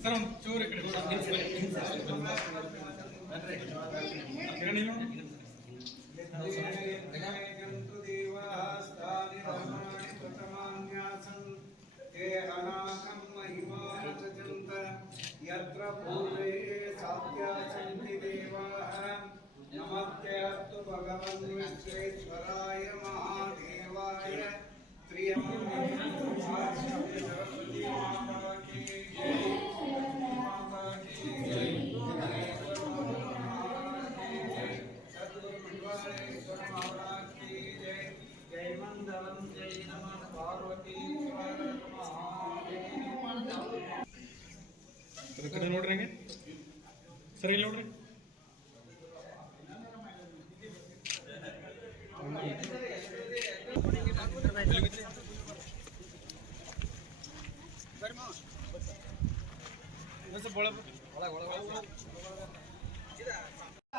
Sir ಒಂದು ಚೂರು ಈ ಕಡೆ नमस्तेऽस्तु भगवन् विश्वेश्वराय महादेवाय त्र्यम्बके सरस्वती माता की जय माता की जय सद्गुरु पिंगलेश्वर महाराज की जय जय मंगलम जय नमः पार्वती महादेव ಈ ಕಡೆ ನೋಡ್ರಿ ಹಂಗೆ ಸರಿ ಇಲ್ಲಿ ನೋಡ್ರಿ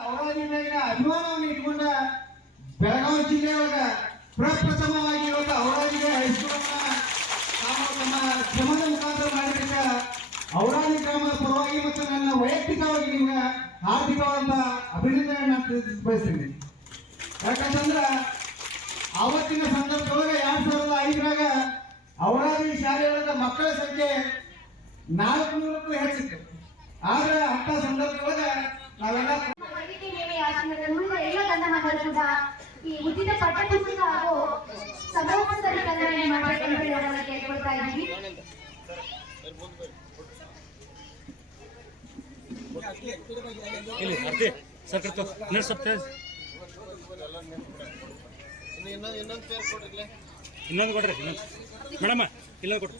ಅವರಾದಿ ಮೇಲಿನ ಇಟ್ಕೊಂಡ ಬೆಳಗಾವಿ ಜಿಲ್ಲೆಯೊಳಗ ಪ್ರಪ್ರಥಮವಾಗಿ ಇವಾಗ ಅವರಾದಿಗೆ ಹೈಸ್ಕೂಲ್ ತಾವು ತಮ್ಮ ಶ್ರಮದ ಮುಖಾಂತರ ಮಾಡಿದ ಅವರಾಜಿ ಗ್ರಾಮದ ಪರವಾಗಿ ಮತ್ತು ನನ್ನ ವೈಯಕ್ತಿಕವಾಗಿ ನಿಮ್ಗೆ ಆರ್ಥಿಕವಾದ ಅಭಿನಂದನೆಯನ್ನ ಬಯಸ್ತೀನಿ ಯಾಕಂತಂದ್ರ ಆವತ್ತಿನ ಸಂದರ್ಭದೊಳಗ ಎರಡ್ ಸಾವಿರದ ಐದರಾಗ ಅವರಾದಿ ಶಾಲೆಯೊಳಗ ಮಕ್ಕಳ ಸಂಖ್ಯೆ ನಾಲ್ಕು ನೂರಕ್ಕೂ ಹೆಚ್ಚಿತ್ತು. ಆದ್ರೆ ಅಂತ ಸಂದರ್ಭದೊಳಗ ನಾವೆಲ್ಲ ಎಲ್ಲ ಗಂಧಮಾನವರು ಕೂಡ ಈ ಉಚಿತ ಪಠ್ಯಪುಸ್ತಕ ಹಾಗೂ ಕಲ್ಯಾಣ ಮಾಡಬೇಕೆಂದು ಹೇಳೋದನ್ನ ಕೇಳ್ಕೊಳ್ತಾ ಇದ್ದೀವಿ. ಇಲ್ಲಿ ಅರ್ತಿ ಸರ್ ಕರ್ಕೊ ಇನ್ನೊಂದು ಕೊಡ್ರಿ ಇನ್ನೊಂದು ಮೇಡಮ್ಮ ಇಲ್ಲೊಂದು ಕೊಡ್ರಿ.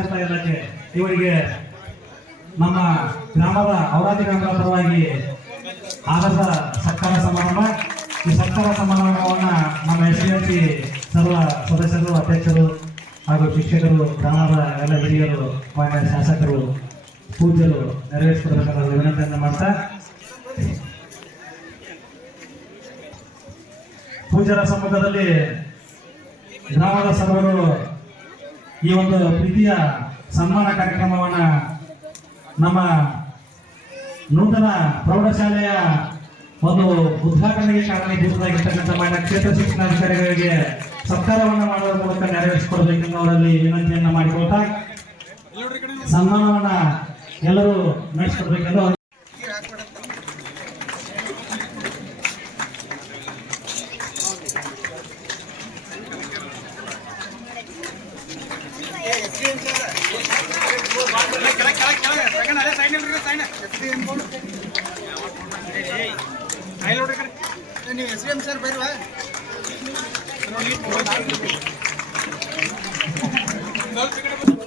ಸಾಕ್ಷರತಾ ಇಲಾಖೆ ಇವರಿಗೆ ನಮ್ಮ ಗ್ರಾಮದ ಔರಾದಿ ಗ್ರಾಮದ ಪರವಾಗಿ ಆದರ್ಶ ಸತ್ಕಾರ ಸಮಾರಂಭ. ಈ ಸತ್ಕಾರ ಸಮಾರಂಭವನ್ನು ನಮ್ಮ ಎಸ್ ಡಿ ಸಿ ಸರ್ವ ಸದಸ್ಯರು, ಅಧ್ಯಕ್ಷರು ಹಾಗೂ ಶಿಕ್ಷಕರು, ಗ್ರಾಮದ ಎಲ್ಲ ಹಿರಿಯರು, ಮಾನ್ಯ ಶಾಸಕರು, ಪೂಜ್ಯರು ನೆರವೇರಿಸಿಕೊಡಬೇಕಾದ ವಿನಂತಿಯನ್ನು ಮಾಡ್ತಾ ಪೂಜಾರ ಸಮ್ಮುಖದಲ್ಲಿ ಗ್ರಾಮದ ಸರ್ವರು ಈ ಒಂದು ಪ್ರೀತಿಯ ಸನ್ಮಾನ ಕಾರ್ಯಕ್ರಮವನ್ನ ನಮ್ಮ ನೂತನ ಪ್ರೌಢಶಾಲೆಯ ಒಂದು ಉದ್ಘಾಟನೆಗೆ ಕಾರಣೀಭೂತರಾಗಿರ್ತಕ್ಕಂಥ ಮಾನ್ಯ ಕ್ಷೇತ್ರ ಶಿಕ್ಷಣಾಧಿಕಾರಿಗಳಿಗೆ ಸತ್ಕಾರವನ್ನ ಮಾಡುವ ಮೂಲಕ ನೆರವೇರಿಸಿಕೊಡಬೇಕೆಂದು ಅವರಲ್ಲಿ ವಿನಂತಿಯನ್ನು ಮಾಡಿಕೊಳ್ತಾ ಸನ್ಮಾನವನ್ನ ಎಲ್ಲರೂ ನಡೆಸಿಕೊಡ್ಬೇಕೆಂದು ನೀವು ಎಸ್ ಎಂ ಸರ್ ಬರುವ ಸ್ವಲ್ಪ.